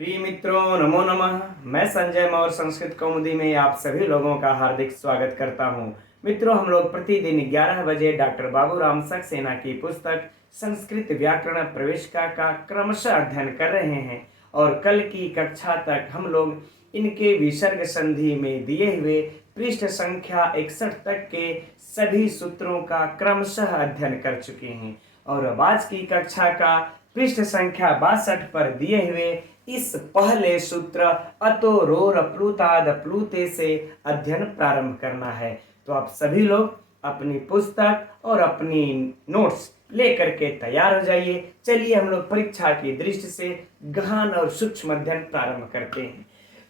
प्रिय मित्रों, नमो नमः। मैं संजय मौर्य संस्कृत कौमुदी में आप सभी लोगों का हार्दिक स्वागत करता हूं। मित्रों, हम लोग प्रतिदिन 11 बजे डॉक्टर बाबूराम सक्सेना की पुस्तक संस्कृत व्याकरण प्रवेशिका का क्रमशः अध्ययन कर रहे हैं और कल की कक्षा तक हम लोग इनके विसर्ग संधि में दिए हुए पृष्ठ संख्या 61 तक के सभी सूत्रों का क्रमशः अध्ययन कर चुके हैं और अब आज की कक्षा का पृष्ठ संख्या 62 पर दिए हुए इस पहले सूत्र अतो रोर प्लूताद प्लूते से अध्ययन प्रारंभ करना है। तो आप सभी लोग अपनी पुस्तक और अपनी नोट्स लेकर के तैयार हो जाइए। चलिए हम लोग परीक्षा की दृष्टि से गहन और सूक्ष्म अध्ययन प्रारंभ करते हैं।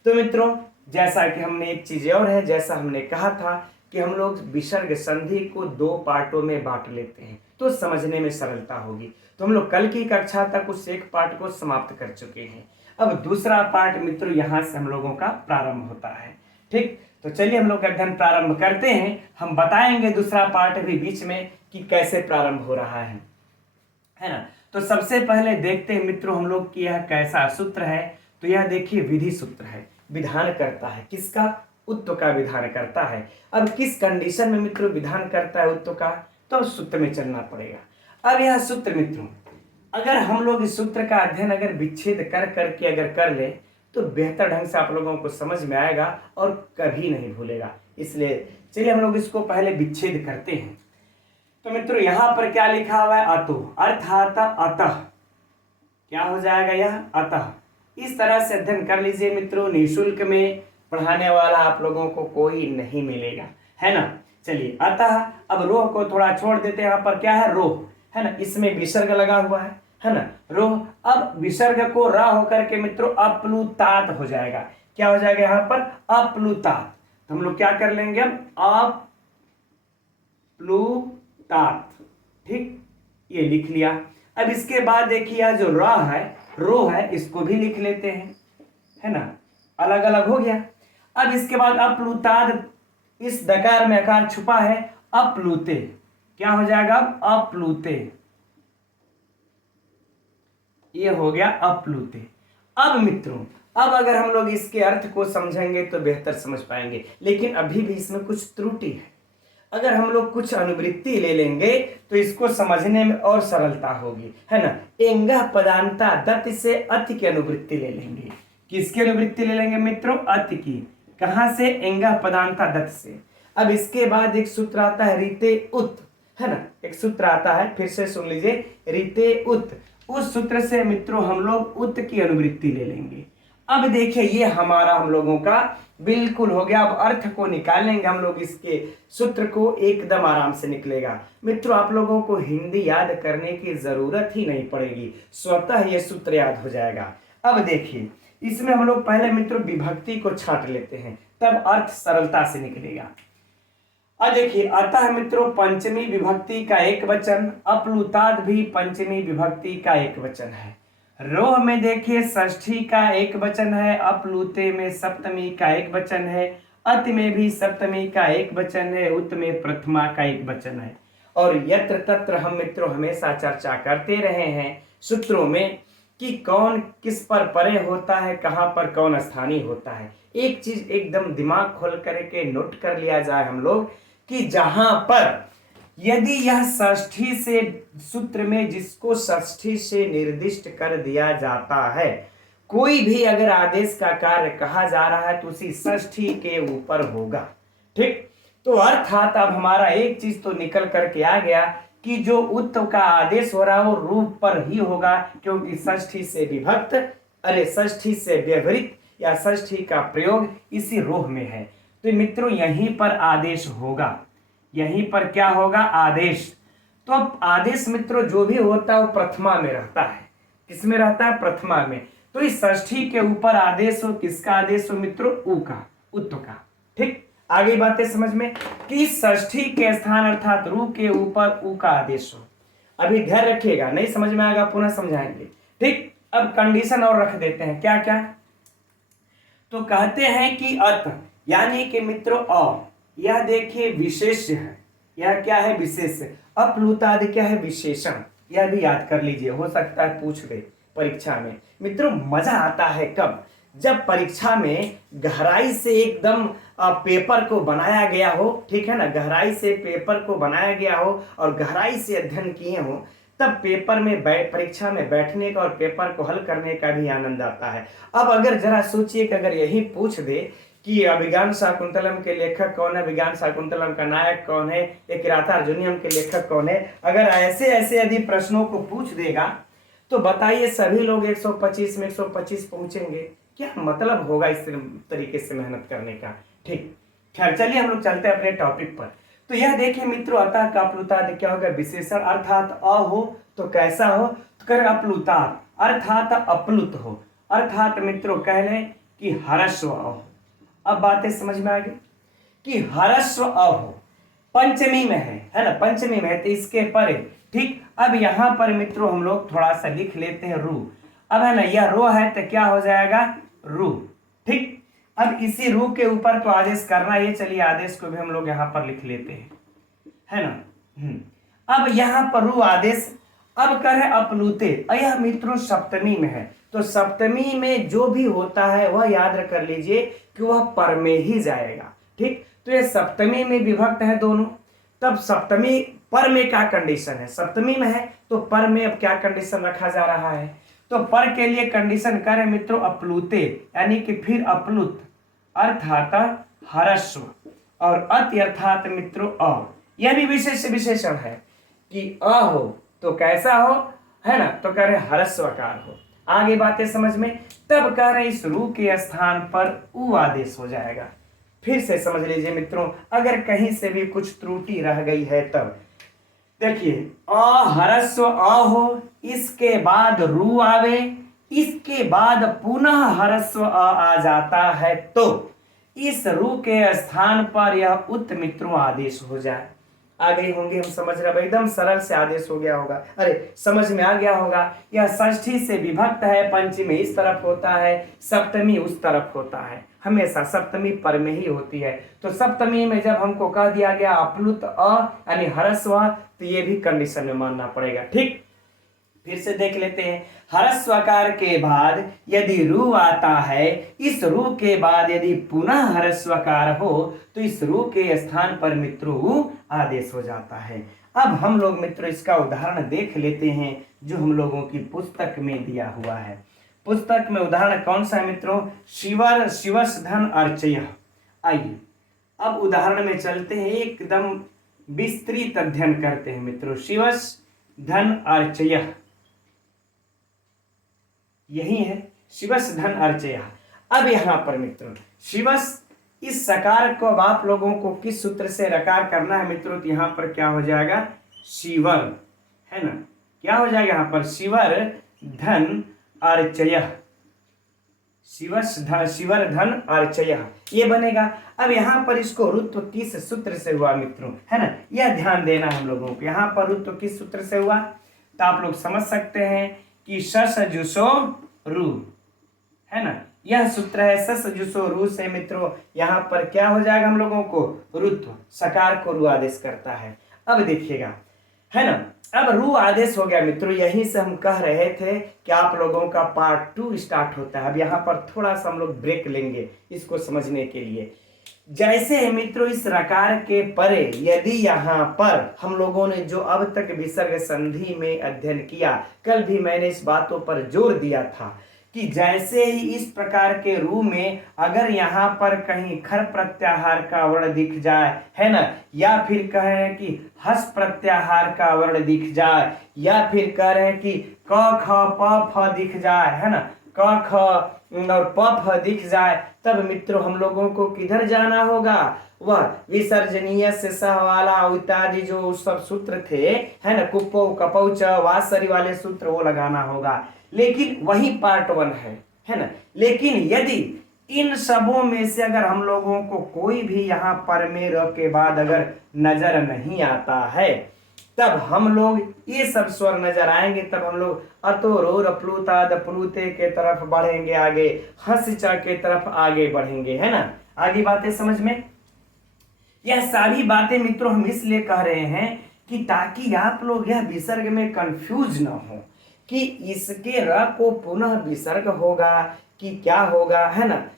तो मित्रों, जैसा कि हमने एक चीज और है, जैसा हमने कहा था कि हम लोग विसर्ग संधि को 2 पार्टों में बांट लेते हैं तो समझने में सरलता होगी। तो हम लोग कल की कक्षा तक उस एक पार्ट को समाप्त कर चुके हैं। अब दूसरा पार्ट मित्रों यहाँ से हम लोगों का प्रारंभ होता है। ठीक, तो चलिए हम लोग अध्ययन प्रारंभ करते हैं। हम बताएंगे दूसरा पार्ट भी बीच में कि कैसे प्रारंभ हो रहा है ना। तो सबसे पहले देखते हैं मित्रों हम लोग कि यह कैसा सूत्र है। तो यह देखिए विधि सूत्र है, विधान करता है। किसका? उत्व का विधान करता है। अब किस कंडीशन में मित्रों विधान करता है उत्व का? तो सूत्र में चलना पड़ेगा। अब यह सूत्र मित्रों, अगर हम लोग इस सूत्र का अध्ययन अगर विच्छेद कर करके अगर कर ले तो बेहतर ढंग से आप लोगों को समझ में आएगा और कभी नहीं भूलेगा। इसलिए चलिए हम लोग इसको पहले विच्छेद करते हैं। तो मित्रों यहाँ पर क्या लिखा हुआ है? अतो, अर्थात अतः। क्या हो जाएगा यह? अतः। इस तरह से अध्ययन कर लीजिए मित्रों। निःशुल्क में पढ़ाने वाला आप लोगों को कोई नहीं मिलेगा, है ना। चलिए अतः, अब रोह को थोड़ा छोड़ देते हैं। यहाँ पर क्या है? रोह, है ना। इसमें विसर्ग लगा हुआ है ना, रोह। अब विसर्ग को रा होकर के मित्रों अप्लुतात हो जाएगा। क्या हो जाएगा यहाँ पर? अप्लुतात। तो हम लोग क्या कर लेंगे अब? अप्लुतात। ठीक, ये लिख लिया। अब इसके बाद देखिए जो रा है, रो है, इसको भी लिख लेते हैं, है ना। अलग अलग हो गया। अब इसके बाद अप्लुताद, इस दकार में आकार छुपा है, अप्लुते। क्या हो जाएगा अब? अप्लुते। ये हो गया अप्लुते। अब मित्रों, अब अगर हम लोग इसके अर्थ को समझेंगे तो बेहतर समझ पाएंगे, लेकिन अभी भी इसमें कुछ त्रुटि है। अगर हम लोग कुछ अनुवृत्ति ले लेंगे तो इसको समझने में और सरलता होगी, है ना। एंगह पदांता दत्त से अति की अनुवृत्ति ले लेंगे। किसकी अनुवृत्ति ले लेंगे मित्रों? अति की। कहां से? एंगह पदांता दत्त से। अब इसके बाद एक सूत्र आता है रीते उत, है ना। एक सूत्र आता है, फिर से सुन लीजिए, रीते उत। उस सूत्र से मित्रों हम लोग उत की अनुवृत्ति ले लेंगे। अब देखिए ये हमारा हम लोगों का बिल्कुल हो गया। अब अर्थ को निकालेंगे हम लोग, इसके सूत्र को एकदम आराम से निकलेगा। मित्रों आप लोगों को हिंदी याद करने की जरूरत ही नहीं पड़ेगी, स्वतः ये सूत्र याद हो जाएगा। अब देखिए इसमें हम लोग पहले मित्रों विभक्ति को छांट लेते हैं, तब अर्थ सरलता से निकलेगा। अब देखिए अतः मित्रों पंचमी विभक्ति का एक वचन, अप्लुताद भी पंचमी विभक्ति का एक वचन है। रोह में देखिए षष्ठी का एक वचन है, अप्लुते में सप्तमी का एक वचन है, अति में भी सप्तमी का एक वचन है, उत में प्रथमा का एक वचन है। और यत्र तत्र हम मित्रों हमेशा चर्चा करते रहे हैं सूत्रों में कि कौन किस पर परे होता है, कहां पर कौन स्थानीय होता है। एक चीज एकदम दिमाग खोल करके नोट कर लिया जाए हम लोग कि जहां पर यदि यह षष्ठी से सूत्र में जिसको षष्ठी से निर्दिष्ट कर दिया जाता है, कोई भी अगर आदेश का कार्य कहा जा रहा है तो उसी षष्ठी के ऊपर होगा। ठीक, तो अर्थात अब हमारा एक चीज तो निकल करके आ गया कि जो उत्व का आदेश हो रहा है वो रूप पर ही होगा, क्योंकि षष्ठी से विभक्त, षष्ठी से व्यवहित या षष्ठी का प्रयोग इसी रोह में है। तो मित्रों यहीं पर आदेश होगा। यहीं पर क्या होगा? आदेश। तो अब आदेश मित्रों जो भी होता है वो प्रथमा में रहता है। किसमें रहता है? प्रथमा में। तो इस षष्ठी के ऊपर आदेश हो, किसका आदेश हो मित्रों? उ का, उत्व का। ठीक, आगे बातें समझ में कि षष्ठी के स्थान अर्थात रू के ऊपर उ का आदेश हो। अभी ध्यान रखिएगा, नहीं समझ में आएगा पुनः समझाएंगे। ठीक, अब कंडीशन और रख देते हैं। क्या क्या? तो कहते हैं कि अत यानी कि मित्रों अ, यह देखिए विशेष्य है। यह क्या है? विशेष। अप्लुताद क्या है? विशेषण। यह भी याद कर लीजिए, हो सकता है पूछ दे। परीक्षा में मित्रों मजा आता है कब, जब परीक्षा में गहराई से एकदम पेपर को बनाया गया हो, ठीक है ना, गहराई से पेपर को बनाया गया हो और गहराई से अध्ययन किए हो, तब पेपर में परीक्षा में बैठने का और पेपर को हल करने का भी आनंद आता है। अब अगर जरा सोचिए कि अगर यही पूछ दे कि अभिज्ञान शाकुंतलम के लेखक कौन है, अभिज्ञान शाकुंतलम का नायक कौन है, या किराता अर्जुनियम के लेखक कौन है, अगर ऐसे ऐसे यदि प्रश्नों को पूछ देगा तो बताइए सभी लोग 125 में 125 पहुंचेंगे? क्या मतलब होगा इस तरीके से मेहनत करने का? ठीक, खैर चलिए हम लोग चलते हैं अपने टॉपिक पर। तो यह देखिए मित्रों, अतः का अप्लुताद क्या होगा, विशेषण अर्थात अ हो तो कैसा हो, तो कर अप्लुताद अर्थात अप्लुत हो, अर्थात मित्रों कह लें कि हरस्व अ हो। अब बातें समझ में आ गई कि हरस्व अ हो, पंचमी में है ना, पंचमी में है तो इसके परे, ठीक। अब यहां पर मित्रों हम लोग थोड़ा सा लिख लेते हैं रू। अब है ना, यह रो है तो क्या हो जाएगा, रू, ठीक। अब इसी रू के ऊपर तो आदेश करना है, चलिए आदेश को भी हम लोग यहां पर लिख लेते हैं, है ना। अब यहां पर रू आदेश, अब कर है अपलूते, यह मित्रों सप्तमी में है, तो सप्तमी में जो भी होता है वह याद कर लीजिए कि वह पर में ही जाएगा, ठीक। तो ये सप्तमी में विभक्त है दोनों, तब सप्तमी पर में क्या कंडीशन है, सप्तमी में है तो पर में अब क्या कंडीशन रखा जा रहा है, तो पर के लिए कंडीशन करें मित्रों अप्लुते, यानी कि फिर अप्लुत अर्थात हरस्व और अति अर्थात मित्रों अ, यह भी विशेष विशेषण है कि अ हो तो कैसा हो, है ना, तो कह रहे हरस्वकार हो। आगे बातें समझ में, तब कह रहे इस रू के स्थान पर उ आदेश हो जाएगा। फिर से समझ लीजिए मित्रों, अगर कहीं से भी कुछ त्रुटि रह गई है तब देखिए, अ हरस्व अ हो, इसके बाद रू आवे, इसके बाद पुनः हरस्व अ आ जाता है, तो इस रू के स्थान पर यह उत मित्रों आदेश हो जाए। आ गई होंगे, हम समझ रहे, एकदम सरल से आदेश हो गया होगा, अरे समझ में आ गया होगा। यह षष्ठी से विभक्त है, पंचमी इस तरफ होता है, सप्तमी उस तरफ होता है, हमेशा सप्तमी पर में ही होती है। तो सप्तमी में जब हमको कह दिया गया अप्लुत अ यानी हरस्व, तो ये भी कंडीशन में मानना पड़ेगा, ठीक। फिर से देख लेते हैं, हरस्वकार के बाद यदि रू आता है, इस रू के बाद यदि पुनः हरस्वकार हो तो इस रू के स्थान पर मित्रों आदेश हो जाता है। अब हम लोग मित्रों इसका उदाहरण देख लेते हैं जो हम लोगों की पुस्तक में दिया हुआ है। पुस्तक में उदाहरण कौन सा है मित्रों, शिवर शिवस धन अर्चय। आइए अब उदाहरण में चलते हैं, एकदम विस्तृत अध्ययन करते हैं मित्रों। शिवस धन अर्चय, यही है शिवस धन अर्चया। अब यहां पर मित्रों शिवस, इस सकार को अब आप लोगों को किस सूत्र से रकार करना है मित्रों, तो यहां पर क्या हो जाएगा, शिवर, है ना, क्या हो जाएगा यहां पर, शिवर धन अर्चय, शिवर धन अर्चय, ये बनेगा। अब यहाँ पर इसको रुत्व किस सूत्र से हुआ मित्रों, है ना, यह ध्यान देना हम लोगों को, यहाँ पर रुत्व किस सूत्र से हुआ, तो आप लोग समझ सकते हैं कि सस जुसो रू, है ना, यह सूत्र है। सस जुसो रू से मित्रों यहाँ पर क्या हो जाएगा, हम लोगों को रुत्व, सकार को रू आदेश करता है। अब देखिएगा, है ना, अब रू आदेश हो गया मित्रों, यहीं से हम कह रहे थे कि आप लोगों का पार्ट 2 स्टार्ट होता है। अब यहाँ पर थोड़ा सा हम लोग ब्रेक लेंगे इसको समझने के लिए। जैसे मित्रों इस रकार के परे यदि यहाँ पर हम लोगों ने जो अब तक विसर्ग संधि में अध्ययन किया, कल भी मैंने इस बातों पर जोर दिया था कि जैसे ही इस प्रकार के रू में अगर यहाँ पर कहीं खर प्रत्याहार का वर्ण दिख जाए, है ना, या फिर कह रहे हैं कि हस प्रत्याहार का वर्ण दिख जाए, या फिर कह रहे हैं कि क ख प फ दिख जाए, है ना, क ख और प फ दिख जाए, तब मित्रों हम लोगों को किधर जाना होगा, वह विसर्जनीय से सह वाला इत्यादि जो सब सूत्र थे, है ना, कुप्पो कपौच वासरी वाले सूत्र वो लगाना होगा। लेकिन वही पार्ट 1 है ना। लेकिन यदि इन सबों में से अगर हम लोगों को कोई भी यहाँ पर में र के बाद अगर नजर नहीं आता है, तब हम लोग ये सब स्वर नजर आएंगे, तब हम लोग अतो रो रप्लुताद प्लुते के तरफ बढ़ेंगे, आगे हंसिचा के तरफ आगे बढ़ेंगे, है ना। आगे बातें समझ में, यह सारी बातें मित्रों हम इसलिए कह रहे हैं कि ताकि आप लोग यह विसर्ग में कंफ्यूज ना हो कि इसके र को पुनः विसर्ग होगा कि क्या होगा, है ना,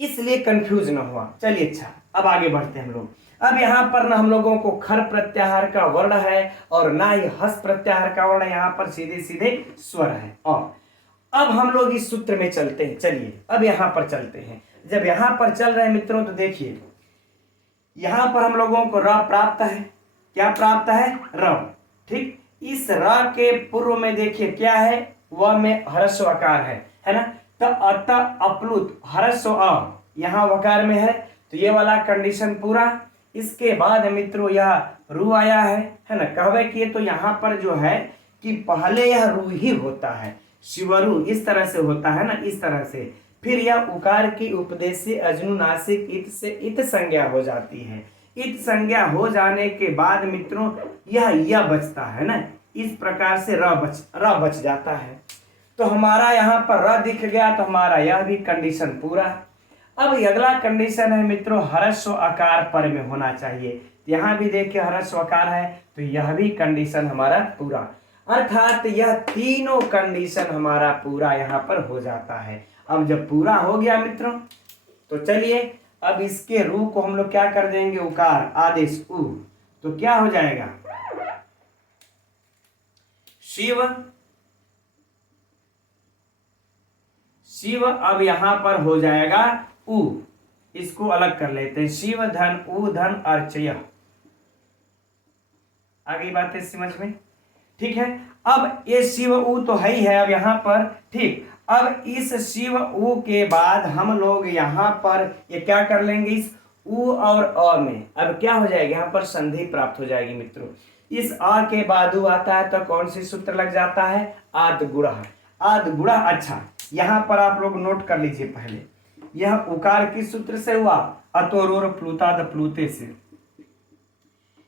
इसलिए कंफ्यूज ना हुआ। चलिए अच्छा, अब आगे बढ़ते हैं हम लोग। अब यहाँ पर ना हम लोगों को खर प्रत्याहार का वर्ण है और ना ही हस प्रत्याहार का वर्ण, यहाँ पर सीधे सीधे स्वर है। और अब हम लोग इस सूत्र में चलते हैं। चलिए अब यहाँ पर चलते हैं। जब यहाँ पर चल रहे हैं मित्रों तो देखिए यहाँ पर हम लोगों को र प्राप्त है। क्या प्राप्त है? र। ठीक, इस र के पूर्व में देखिए क्या है, व में ह्रस्व आकार है ना। तो अत अप्लुत ह्रस्व अ यहाँ वकार में है, तो ये वाला कंडीशन पूरा। इसके बाद मित्रों यह रू आया है ना। कहवे किए तो यहाँ पर जो है कि पहले यह रू ही होता है, शिवरू इस तरह से होता है ना, इस तरह से। फिर यह उकार की उपदेशी अजनुनासिक इत से इत संज्ञा हो जाती है। इत संज्ञा हो जाने के बाद मित्रों यह बचता है ना, इस प्रकार से र बच जाता है। तो हमारा यहाँ पर र दिख गया, तो हमारा यह भी कंडीशन पूरा। अब अगला कंडीशन है मित्रों ह्रस्व आकार पर में होना चाहिए। यहाँ भी देखिए ह्रस्व आकार है, तो यह भी कंडीशन हमारा पूरा। अर्थात यह तीनों कंडीशन हमारा पूरा यहाँ पर हो जाता है। अब जब पूरा हो गया मित्रों तो चलिए अब इसके रू को हम लोग क्या कर देंगे, उकार आदेश उ, तो क्या हो जाएगा, शिव। शिव अब यहां पर हो जाएगा उ, इसको अलग कर लेते हैं, शिव धन उ धन अर्चय। आगे बात है समझ में, ठीक है। अब ये शिव उ तो है ही है अब यहाँ पर, ठीक। अब इस शिव उ के बाद हम लोग यहाँ पर ये क्या कर लेंगे, इस उ और अ में अब क्या हो जाएगा, यहाँ पर संधि प्राप्त हो जाएगी मित्रों। इस अ के बाद उ आता है तो कौन सी सूत्र लग जाता है, आद गुणा। आद गुणा। अच्छा यहाँ पर आप लोग नोट कर लीजिए, पहले यह उकार किस सूत्र से हुआ, अतोरोर प्लुताद प्लुते से।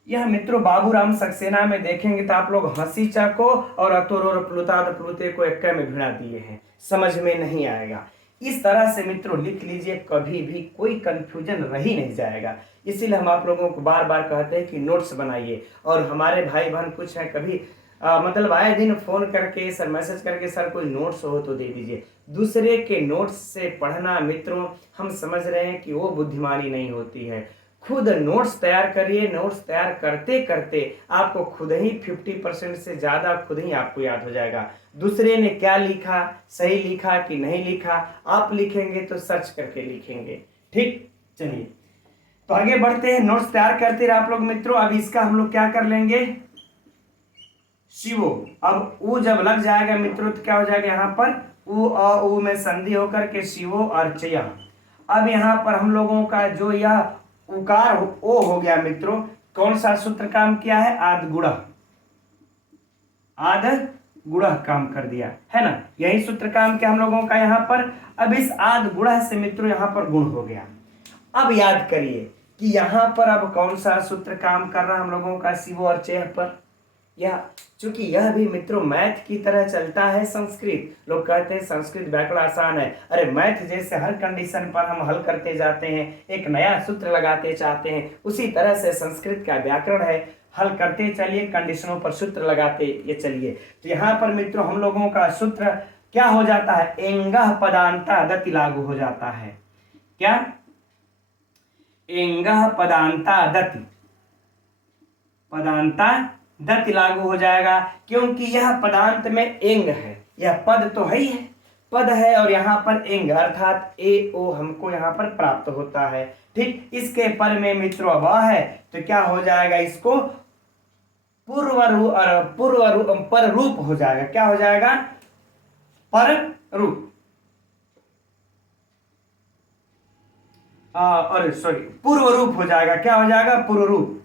यह मित्रों बाबूराम सक्सेना में देखेंगे तो आप लोग हंसी चा को और अतोरोर प्लुताद प्लुते को एक में भिड़ा दिए हैं, समझ में नहीं आएगा। इस तरह से मित्रों लिख लीजिए, कभी भी कोई कंफ्यूजन रह ही नहीं जाएगा। इसीलिए हम आप लोगों को बार बार कहते हैं कि नोट्स बनाइए। और हमारे भाई बहन कुछ हैं कभी मतलब आए दिन फोन करके सर मैसेज करके सर कोई नोट्स हो तो दे दीजिए। दूसरे के नोट्स से पढ़ना मित्रों हम समझ रहे हैं कि वो बुद्धिमानी नहीं होती है। खुद नोट्स तैयार करिए, नोट्स तैयार करते करते आपको खुद ही 50% से ज़्यादा खुद ही आपको याद हो जाएगा। दूसरे ने क्या लिखा, सही लिखा कि नहीं लिखा, आप लिखेंगे तो सर्च करके लिखेंगे, ठीक। चलिए तो आगे बढ़ते हैं, नोट्स तैयार करते रहे आप लोग मित्रों। अब इसका हम लोग क्या कर लेंगे, शिवो। अब उ जब लग जाएगा मित्रों तो क्या हो जाएगा, यहाँ पर उ अ उ में संधि होकर के शिवो अर्चय। अब यहाँ पर हम लोगों का जो यह उकार ओ हो गया मित्रों, कौन सा सूत्र काम किया है, आद गुणा। आद गुणा काम कर दिया है ना, यही सूत्र काम किया हम लोगों का यहाँ पर। अब इस आद गुणा से मित्रों यहाँ पर गुण हो गया। अब याद करिए कि यहाँ पर अब कौन सा सूत्र काम कर रहा हम लोगों का, शिवो अर्चय पर। यह चूंकि यह भी मित्रों मैथ की तरह चलता है, संस्कृत लोग कहते हैं संस्कृत व्याकरण आसान है। अरे मैथ जैसे हर कंडीशन पर हम हल करते जाते हैं, एक नया सूत्र लगाते चाहते हैं, उसी तरह से संस्कृत का व्याकरण है, हल करते चलिए, कंडीशनों पर सूत्र लगाते ये चलिए। तो यहाँ पर मित्रों हम लोगों का सूत्र क्या हो जाता है, एंगह पदांता दति लागू हो जाता है। क्या, एंगह पदांता दति, पदांता दति लागू हो जाएगा, क्योंकि यह पदांत में एंग है। यह पद तो है ही है, पद है और यहाँ पर एंग अर्थात ए ओ हमको यहाँ पर प्राप्त होता है, ठीक। इसके पर में मित्रों वह है तो क्या हो जाएगा, इसको पर रूप हो जाएगा। क्या हो जाएगा, पर रूप। और सॉरी पूर्व रूप हो जाएगा। क्या हो जाएगा, पूर्व रूप।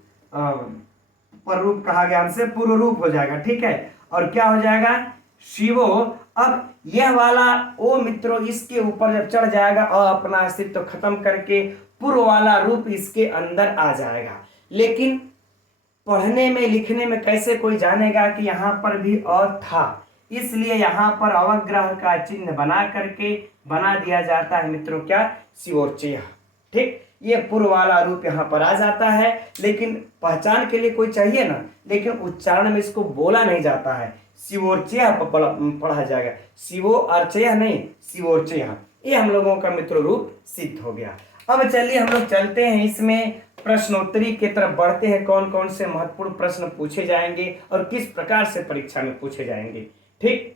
पर रूप कहा गया हमसे, पूर्व रूप हो जाएगा, ठीक है। और क्या हो जाएगा, शिवो। अब यह वाला ओ मित्रों इसके ऊपर जब चढ़ जाएगा और अपना अस्तित्व तो खत्म करके पूर्व वाला रूप इसके अंदर आ जाएगा। लेकिन पढ़ने में लिखने में कैसे कोई जानेगा कि यहाँ पर भी अ था, इसलिए यहाँ पर अवग्रह का चिन्ह बना करके बना दिया जाता है मित्रों क्या, शिवोर्चय, ठीक। ये पूर्व वाला रूप यहाँ पर आ जाता है, लेकिन पहचान के लिए कोई चाहिए ना, लेकिन उच्चारण में इसको बोला नहीं जाता है। शिवोर्चय पढ़ा जाएगा, शिवो अर्चय नहीं, शिवोर्चय। ये हम लोगों का मित्रों रूप सिद्ध हो गया। अब चलिए हम लोग चलते हैं इसमें प्रश्नोत्तरी की तरफ बढ़ते हैं, कौन कौन से महत्वपूर्ण प्रश्न पूछे जाएंगे और किस प्रकार से परीक्षा में पूछे जाएंगे। ठीक,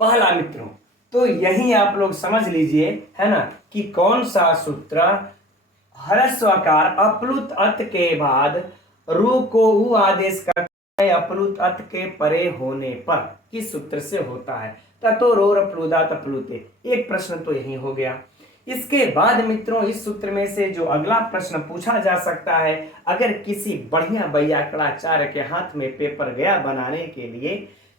पहला मित्रों तो यही आप लोग समझ लीजिए है ना कि कौन सा सूत्र ह्रस्वकार अप्लुत अत के बाद रू को उ आदेश का अप्लुत अत के परे होने पर किस सूत्र से होता है। ततो रोर प्लुदात प्लुते, एक प्रश्न तो यही हो गया। इसके बाद मित्रों इस सूत्र में से जो अगला प्रश्न पूछा जा सकता है, अगर किसी बढ़िया वैयाकरणाचार्य के हाथ में पेपर गया बनाने के लिए,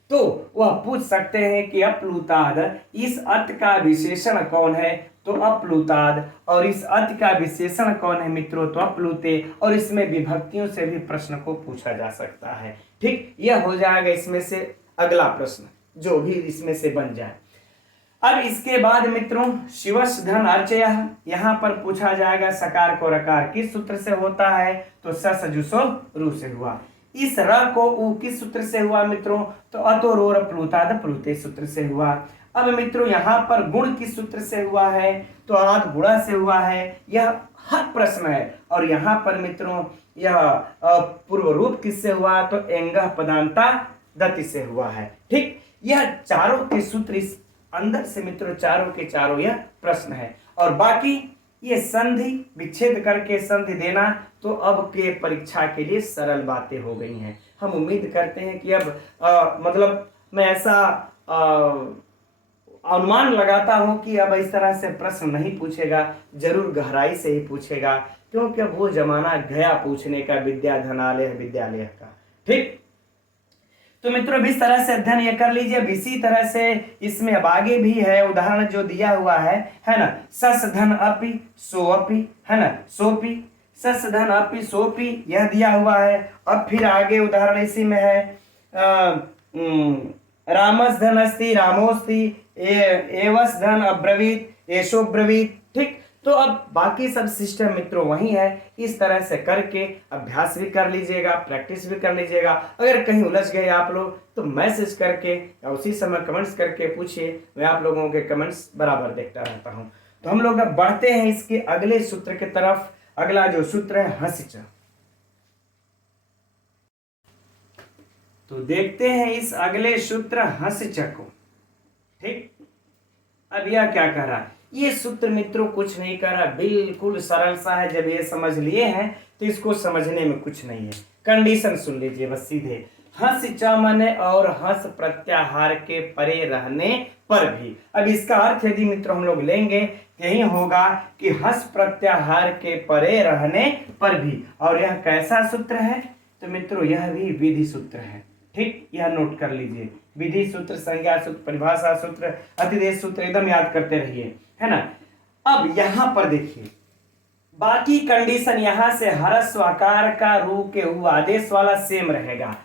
तो वह पूछ सकते हैं कि अप्लुताद इस अत का विशेषण कौन है, तो अप्लुताद, और इस अत का विशेषण कौन है मित्रों, तो अप्लुते, और इसमें विभक्तियों से भी प्रश्न को पूछा जा सकता है। ठीक, यह हो जाएगा इसमें से अगला प्रश्न जो भी इसमें से बन जाए। अब इसके बाद मित्रों शिवस धन अर्चय, यहाँ पर पूछा जाएगा सकार को रकार किस सूत्र से होता है, तो सजुसो रू से हुआ। इस र को उ किस सूत्र से हुआ मित्रों, तो अतो रोर प्लुताद प्लुते सूत्र से हुआ। अब मित्रों यहाँ पर गुण किस सूत्र से हुआ है, तो आद गुणा से हुआ है। यह हर प्रश्न है। और यहाँ पर मित्रों यह पूर्व रूप किससे हुआ, तो एंगह पदांता दति से हुआ है। ठीक, यह चारों के सूत्र इस अंदर से मित्रों चारों के चारों यह प्रश्न है। और बाकी ये संधि विच्छेद करके संधि देना तो अब के परीक्षा के लिए सरल बातें हो गई हैं। हम उम्मीद करते हैं कि अब मतलब मैं ऐसा अनुमान लगाता हूं कि अब इस तरह से प्रश्न नहीं पूछेगा, जरूर गहराई से ही पूछेगा, क्योंकि वो जमाना गया पूछने का, विद्या धनालय विद्यालय का। ठीक, तो मित्रों इस तरह से अध्ययन ये कर लीजिए। इसी तरह से इसमें अब आगे भी है उदाहरण जो दिया हुआ है ना, सस धन अपि सोअपि, है ना, सोपि, सस धन अपि सोपि, यह दिया हुआ है। अब फिर आगे उदाहरण इसी में है रामस धन अस्ति रामोस्ति, एवस धन अब्रवीत एशो ब्रवीत। ठीक, तो अब बाकी सब सिस्टम मित्रों वही है। इस तरह से करके अभ्यास भी कर लीजिएगा, प्रैक्टिस भी कर लीजिएगा। अगर कहीं उलझ गए आप लोग तो मैसेज करके या उसी समय कमेंट्स करके पूछिए, मैं आप लोगों के कमेंट्स बराबर देखता रहता हूं। तो हम लोग अब बढ़ते हैं इसके अगले सूत्र की तरफ। अगला जो सूत्र है हंसिच, तो देखते हैं इस अगले सूत्र हंसिच को। ठीक, अब यह क्या कह रहा है, ये सूत्र मित्रों कुछ नहीं कर रहा, बिल्कुल सरल सा है। जब ये समझ लिए हैं तो इसको समझने में कुछ नहीं है। कंडीशन सुन लीजिए बस सीधे, हंस चमन और हंस प्रत्याहार के परे रहने पर भी। अब इसका अर्थ यदि मित्रों हम लोग लेंगे यही होगा कि हंस प्रत्याहार के परे रहने पर भी। और यह कैसा सूत्र है, तो मित्रों यह भी विधि सूत्र है। ठीक, यह नोट कर लीजिए, विधि सूत्र, संज्ञा सूत्र, परिभाषा सूत्र, अतिदेश सूत्र, एकदम याद करते रहिए, है ना। अब यहां पर देखिए बाकी कंडीशन यहां से ह्रस्व आकार का रू के उ आदेश वाला सेम रहेगा।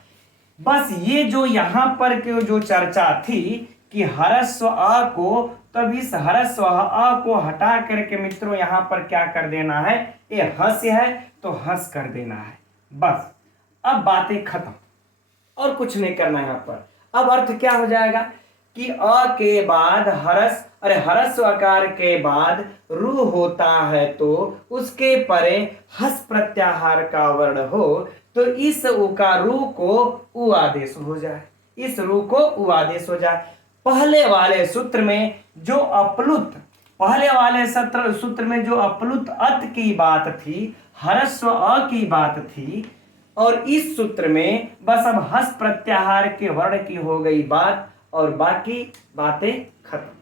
बस ये जो यहां पर के जो चर्चा थी कि ह्रस्व अ को, तब इस ह्रस्व अ को हटा करके मित्रों यहां पर क्या कर देना है, ये हंस है तो हंस कर देना है। बस अब बातें खत्म, और कुछ नहीं करना है यहाँ पर। अब अर्थ क्या हो जाएगा कि अ के बाद ह्रस्व आकार के बाद रू होता है तो उसके परे हस प्रत्याहार का वर्ण हो, तो इस उ का रू को उ आदेश हो जाए, इस रू को उ आदेश हो जाए। पहले वाले सूत्र में जो अप्लुत, पहले वाले सूत्र में जो अप्लुत अत की बात थी, ह्रस्व अ की बात थी, और इस सूत्र में बस अब हस प्रत्याहार के वर्ण की हो गई बात, और बाकी बातें खत्म।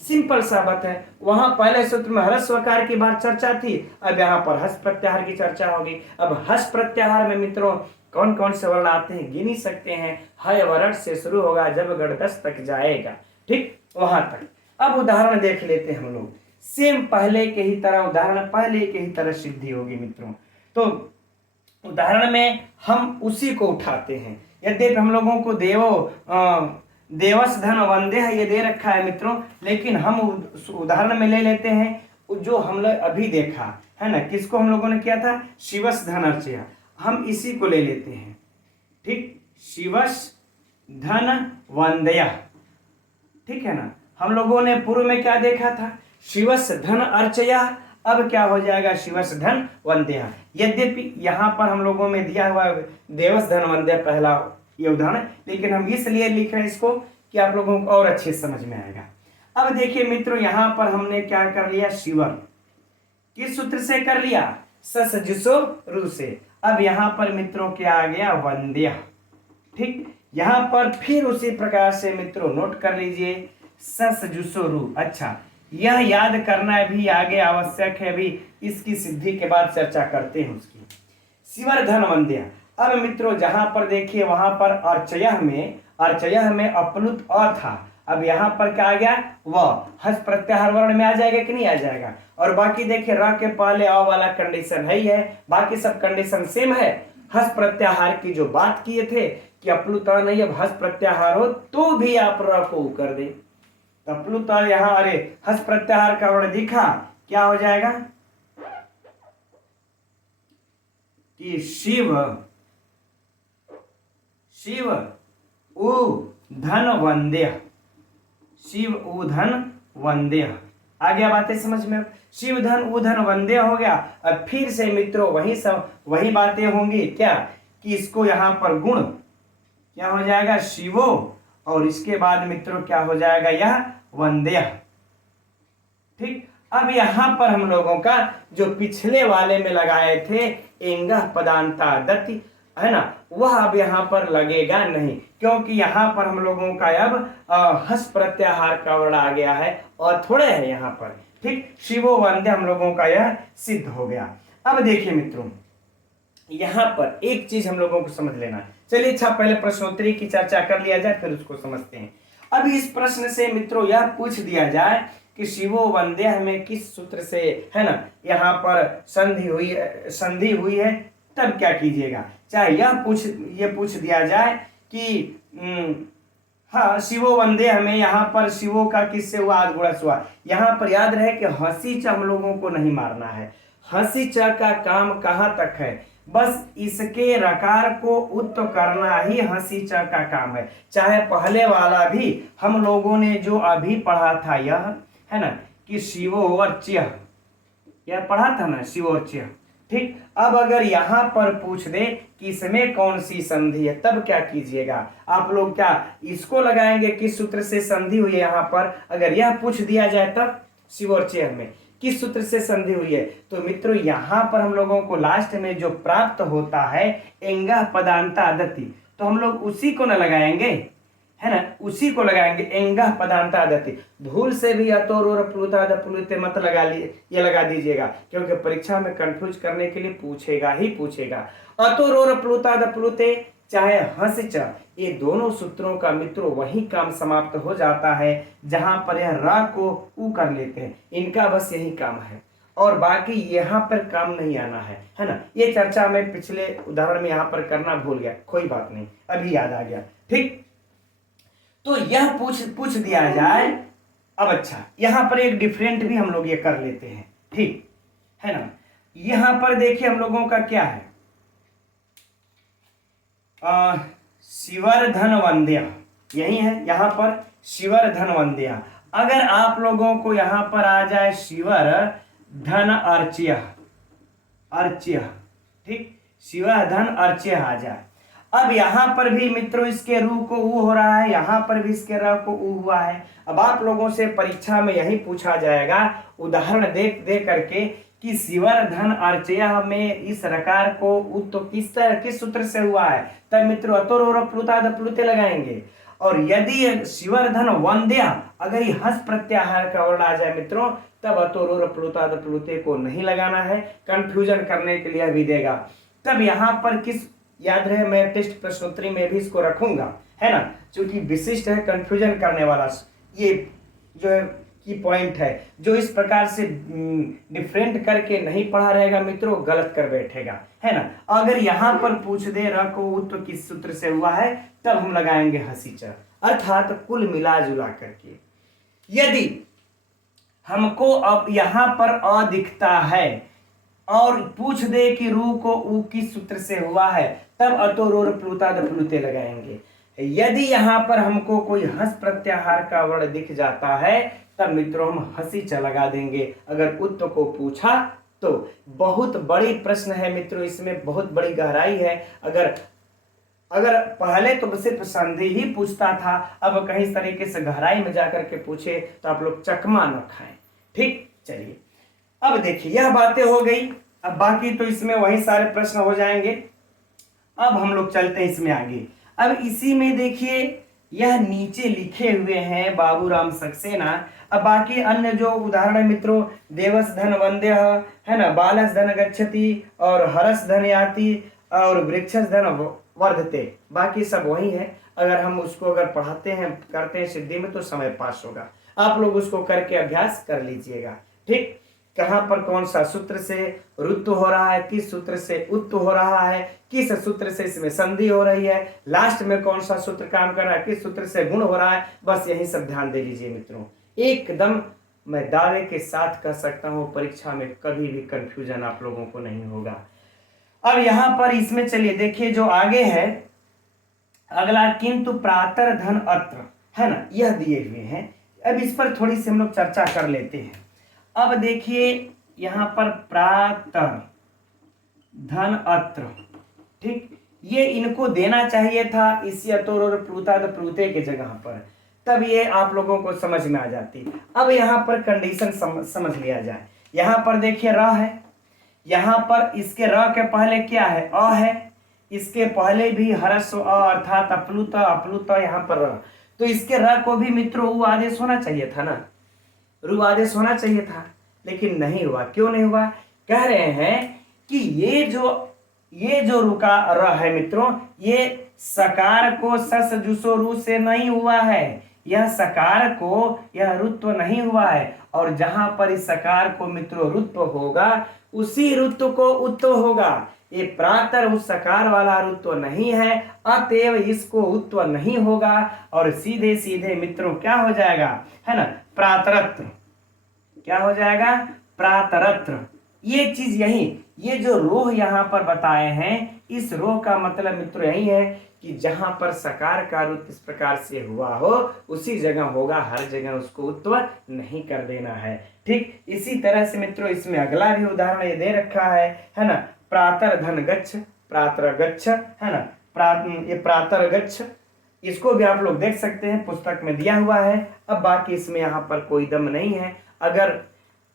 सिंपल सा बात है। वहां पहले सूत्र में ह्रस्वकार की बात चर्चा थी, अब यहाँ पर हस प्रत्याहार की चर्चा होगी। अब हस प्रत्याहार में मित्रों कौन कौन से वर्ण आते हैं गिन ही सकते हैं। हय वर्ण से शुरू होगा, जब गणदस तक जाएगा, ठीक वहां तक। अब उदाहरण देख लेते हैं हम लोग, सेम पहले के ही तरह, उदाहरण पहले के ही तरह सिद्धि होगी मित्रों। तो उदाहरण में हम उसी को उठाते हैं। यद्यपि हम लोगों को देवस धन वंदे है ये दे रखा है मित्रों, लेकिन हम उदाहरण में ले लेते हैं जो हम लोग अभी देखा है ना, किसको हम लोगों ने किया था, शिवस धन अर्चया। हम इसी को ले लेते हैं। ठीक, शिवस धन वंद्य। ठीक है ना, हम लोगों ने पूर्व में क्या देखा था, शिवस्य धन अर्चया, अब क्या हो जाएगा, शिवस्य धन वंद्य। यद्यपि यहाँ पर हम लोगों में दिया हुआ देवस धन वंद्य पहला ये उदाहरण, लेकिन हम इसलिए लिख रहे हैं इसको कि आप लोगों को और अच्छे समझ में आएगा। अब देखिए मित्रों, यहाँ पर हमने क्या कर लिया, शिवर किस सूत्र से कर लिया, ससजुसो रु से। अब यहाँ पर मित्रों क्या आ गया, वंद्य। ठीक, यहाँ पर फिर उसी प्रकार से मित्रों नोट कर लीजिए, ससजुसो रु। अच्छा, यह याद करना भी आगे आवश्यक है, अभी इसकी सिद्धि के बाद चर्चा करते हैं उसकी। शिवर धन वंद्य। अब मित्रों जहां पर देखिए वहां पर अर्चयः में अपलुत अ था, अब यहाँ पर क्या आ गया, वह हस प्रत्याहार वर्ण में आ जाएगा कि नहीं आ जाएगा। और बाकी देखिए र के पहले अ वाला कंडीशन है ही है, बाकी सब कंडीशन सेम है। हस प्रत्याहार की जो बात किए थे कि अपलुत अ नहीं, अब हस प्रत्याहार हो तो भी आप र को उ कर दे। अपलुत अ यहाँ, अरे हस प्रत्याहार का वर्ण दिखा, क्या हो जाएगा कि शिव उ धन वंद्य, शिव उ धन वंद्य। आ गया बातें समझ में, शिव धन उ धन वंद्य हो गया। अब फिर से मित्रों वही बातें होंगी क्या, कि इसको यहाँ पर गुण क्या हो जाएगा, शिवो, और इसके बाद मित्रों क्या हो जाएगा, यह वंद्य। ठीक, अब यहाँ पर हम लोगों का जो पिछले वाले में लगाए थे एंगह पदांता दति है ना, वह अब यहाँ पर लगेगा नहीं, क्योंकि यहाँ पर हम लोगों का अब हस प्रत्याहार का वर्ण आ गया है और थोड़े है यहाँ पर। ठीक, शिवो वंद्य हम लोगों का यह सिद्ध हो गया। अब देखिए मित्रों, यहाँ पर एक चीज हम लोगों को समझ लेना है। चलिए अच्छा, पहले प्रश्नोत्तरी की चर्चा कर लिया जाए, फिर उसको समझते हैं। अब इस प्रश्न से मित्रों यह पूछ दिया जाए कि शिवो वंद्य हमें किस सूत्र से है ना यहाँ पर संधि हुई है, तब क्या कीजिएगा। चाहे ये पूछ दिया जाए कि हाँ शिवो वंदे हमें, यहाँ पर शिवो का किससे हुआ, आदगुणस हुआ। यहाँ पर याद रहे कि हंसी च हम लोगों को नहीं मारना है। हंसी च का काम कहाँ तक है, बस इसके रकार को उत्त करना ही हंसी च का काम है। चाहे पहले वाला भी हम लोगों ने जो अभी पढ़ा था, यह है ना कि शिवो और च्य, यह पढ़ा था ना, शिवो और च्य। ठीक, अब अगर यहाँ पर पूछ दे कि इसमें कौन सी संधि है, तब क्या कीजिएगा आप लोग, क्या इसको लगाएंगे किस सूत्र से संधि हुई है। यहाँ पर अगर यह पूछ दिया जाए तब शिव और चेह में किस सूत्र से संधि हुई है, तो मित्रों यहाँ पर हम लोगों को लास्ट में जो प्राप्त होता है एंगह पदांता दति, तो हम लोग उसी को न लगाएंगे, है ना, उसी को लगाएंगे, एंगह पदांता दति। धूल से भी अतोर प्लुताद प्लुते मत लगा लिए, ये लगा दीजिएगा, क्योंकि परीक्षा में कंफ्यूज करने के लिए पूछेगा ही पूछेगा। अतोर प्लुताद प्लुते चाहे हंस च, ये दोनों सूत्रों का मित्रों वही काम समाप्त हो जाता है जहां पर यह रा को उ कर लेते हैं, इनका बस यही काम है, और बाकी यहाँ पर काम नहीं आना है ना। ये चर्चा मैं पिछले उदाहरण में यहाँ पर करना भूल गया, कोई बात नहीं, अभी याद आ गया। ठीक, तो यह पूछ दिया जाए। अब अच्छा, यहां पर एक डिफरेंट भी हम लोग ये कर लेते हैं, ठीक है ना। यहां पर देखिए हम लोगों का क्या है, शिवर धन वंद्य, यही है यहाँ पर शिवर धन वंद्य। अगर आप लोगों को यहां पर आ जाए शिवर धन अर्च्य, ठीक, शिवर धन अर्च्य आ जाए। अब यहाँ पर भी मित्रों इसके रू को ऊ हो रहा है, यहाँ पर भी इसके र को ऊ हुआ है। अब आप लोगों से परीक्षा में यही पूछा जाएगा उदाहरण दे करके कि शिवर धन अर्चया में इस रकार को तो किस सूत्र से हुआ है, तब मित्रों अतोर प्लुताद प्लुते लगाएंगे। और यदि शिवर धन वंद्य अगर ये हस प्रत्याहार का वर्ण आ जाए मित्रों, तब अतोर प्लुताद प्लुते को नहीं लगाना है, कंफ्यूजन करने के लिए भी देगा। तब यहाँ पर किस, याद रहे मैं टेस्ट प्रश्नोत्तरी में भी इसको रखूंगा, है ना, क्योंकि विशिष्ट है, कंफ्यूजन करने वाला ये जो है की पॉइंट है। जो इस प्रकार से डिफरेंट करके नहीं पढ़ा रहेगा मित्रों, गलत कर बैठेगा, है ना। अगर यहाँ पर पूछ दे र को तो किस सूत्र से हुआ है, तब हम लगाएंगे हंसी च, अर्थात कुल मिला जुला करके। यदि हमको अब यहाँ पर अ दिखता है और पूछ दे कि रू को ऊ किस सूत्र से हुआ है, तब अतोर प्लुताद प्लुते लगाएंगे। यदि यहाँ पर हमको कोई हंस प्रत्याहार का वर्ण दिख जाता है तब मित्रों हम हंसी लगा देंगे। अगर उत्तर को पूछा तो बहुत बड़ी प्रश्न है मित्रों, इसमें बहुत बड़ी गहराई है। अगर पहले तो सिर्फ संधि ही पूछता था, अब कहीं तरीके से गहराई में जाकर के पूछे तो आप लोग चकमा न खाएं। ठीक, चलिए अब देखिए यह बातें हो गई। अब बाकी तो इसमें वही सारे प्रश्न हो जाएंगे। अब हम लोग चलते हैं इसमें आगे। अब इसी में देखिए यह नीचे लिखे हुए हैं बाबूराम सक्सेना। अब बाकी अन्य जो उदाहरण है मित्रों, देवस धन वंद्य है ना, बालस धन गच्छति और हरस धन याति और वृक्षस धन वर्धते, बाकी सब वही है। अगर हम उसको अगर पढ़ाते हैं करते हैं सिद्धि में तो समय पास होगा। आप लोग उसको करके अभ्यास कर लीजिएगा। ठीक, कहां पर कौन सा सूत्र से ऋतु हो रहा है, किस सूत्र से उत्तु हो रहा है, किस सूत्र से इसमें संधि हो रही है, लास्ट में कौन सा सूत्र काम कर रहा है, किस सूत्र से गुण हो रहा है, बस यही सब ध्यान दे लीजिए मित्रों। एकदम मैं दावे के साथ कह सकता हूं परीक्षा में कभी भी कंफ्यूजन आप लोगों को नहीं होगा। अब यहां पर इसमें चलिए देखिए जो आगे है अगला, किंतु प्रातर धन अत्र, है ना, यह दिए हुए हैं। अब इस पर थोड़ी सी हम लोग चर्चा कर लेते हैं। अब देखिए यहां पर प्रातर धन अत्र, ठीक, ये इनको देना चाहिए था इस यतोर और प्लूता प्लूते के जगह पर, तब ये आप लोगों को समझ में आ जाती। अब यहां पर कंडीशन समझ लिया जाए। यहां पर देखिए र है, यहां पर इसके र के पहले क्या है, अ है, इसके पहले भी हरस्व अ अर्थात अप्लुत अप्लुत यहाँ पर र, तो इसके र को भी मित्रों उ आदेश होना चाहिए था ना, रु आदेश होना चाहिए था, लेकिन नहीं हुआ। क्यों नहीं हुआ? कह रहे हैं कि ये जो रु का र है मित्रों, ये सकार को सस जुसो रु से नहीं हुआ है, यह सकार को यह रुत्व नहीं हुआ है। और जहां पर इस सकार को मित्रों रुत्व होगा उसी रुत्व को उत्व होगा। ये प्रातर उस सकार वाला रुत्व नहीं है, अतएव इसको उत्व नहीं होगा और सीधे सीधे मित्रों क्या हो जाएगा, है ना, प्रातरत्र। क्या हो जाएगा? प्रातरत्र। ये चीज यही, ये जो रोह यहां पर बताए हैं, इस रोह का मतलब मित्रों यही है कि जहां पर सकार का रुत्व इस प्रकार से हुआ हो उसी जगह होगा, हर जगह उसको उत्व नहीं कर देना है। ठीक इसी तरह से मित्रों इसमें अगला भी उदाहरण ये दे रखा है ना, प्रातर धन गच्छ, प्रातर गच्छ, है ना, ये प्रातर गच्छ, इसको भी आप लोग देख सकते हैं, पुस्तक में दिया हुआ है। अब बाकी इसमें यहाँ पर कोई दम नहीं है। अगर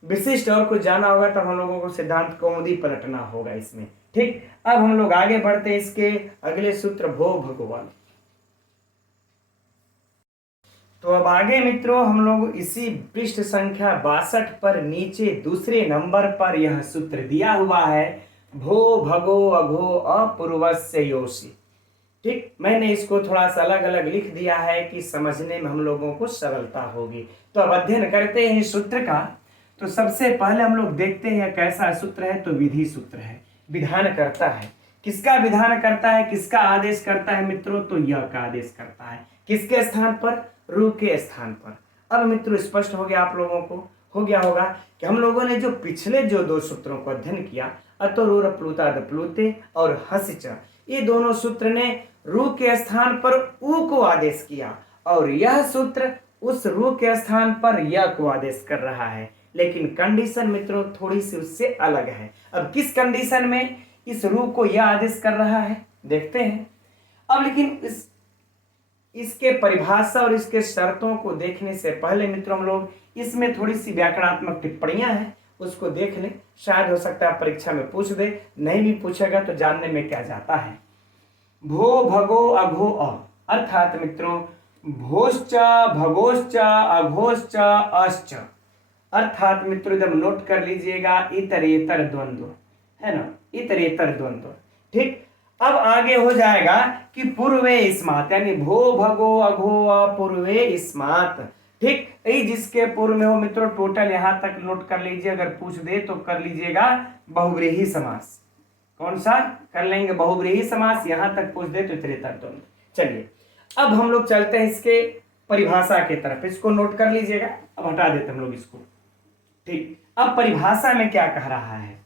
विशिष्ट और कुछ जाना होगा तब हम लोगों को सिद्धांत कौमुदी पलटना होगा इसमें। ठीक, अब हम लोग आगे बढ़ते हैं इसके अगले सूत्र, भो भगवान। तो अब आगे मित्रों हम लोग इसी पृष्ठ संख्या 62 पर नीचे दूसरे नंबर पर यह सूत्र दिया हुआ है, भो भगो अघो अपूर्वस्य योषि। ठीक, मैंने इसको थोड़ा सा अलग अलग लिख दिया है कि समझने में हम लोगों को सरलता होगी। तो अब अध्ययन करते हैं इस सूत्र का। तो सबसे पहले हम लोग देखते हैं कैसा सूत्र है, तो विधि सूत्र है, विधान करता है। किसका विधान करता है, किसका आदेश करता है मित्रों, तो यह का आदेश करता है। किसके स्थान पर? रु के स्थान पर। अब मित्रों स्पष्ट हो गया आप लोगों को, हो गया होगा कि हम लोगों ने जो पिछले जो दो सूत्रों को अध्ययन किया, अतोरुर प्लूता प्लूते और हसिच, ये दोनों सूत्र ने रु के स्थान पर उ को आदेश किया और यह सूत्र उस रु के स्थान पर य को आदेश कर रहा है। लेकिन कंडीशन मित्रों थोड़ी सी उससे अलग है। अब किस कंडीशन में इस रु को यह आदेश कर रहा है देखते हैं। अब लेकिन इसके परिभाषा और इसके शर्तों को देखने से पहले मित्रों हम लोग इसमें थोड़ी सी व्याकरणात्मक टिप्पणियां हैं, उसको देख लें। शायद हो सकता है परीक्षा में पूछ दे, नहीं भी पूछेगा तो जानने में क्या जाता है। भो भगो अघो अ, अर्थात मित्रों भोश्च भगोश्च अघोश्च अश्च, अर्थात मित्रों एकदम नोट कर लीजिएगा, इतरेतर द्वंद्व, है ना, इतरेतर द्वंद्व। ठीक, अब आगे हो जाएगा कि पूर्वे इस्मात, यानी भो भगो अघो अ पूर्वे इस्मात। ठीक, यही जिसके पूर्व में हो मित्रों टोटल यहां तक नोट कर लीजिए, अगर पूछ दे तो कर लीजिएगा बहुव्रीहि समास। कौन सा कर लेंगे? बहुव्रीहि समास। यहां तक पूछ दे तो इतरेतर द्वंद्व। चलिए अब हम लोग चलते हैं इसके परिभाषा की तरफ, इसको नोट कर लीजिएगा। अब हटा देते हम लोग इसको। ठीक, अब परिभाषा में क्या कह रहा है,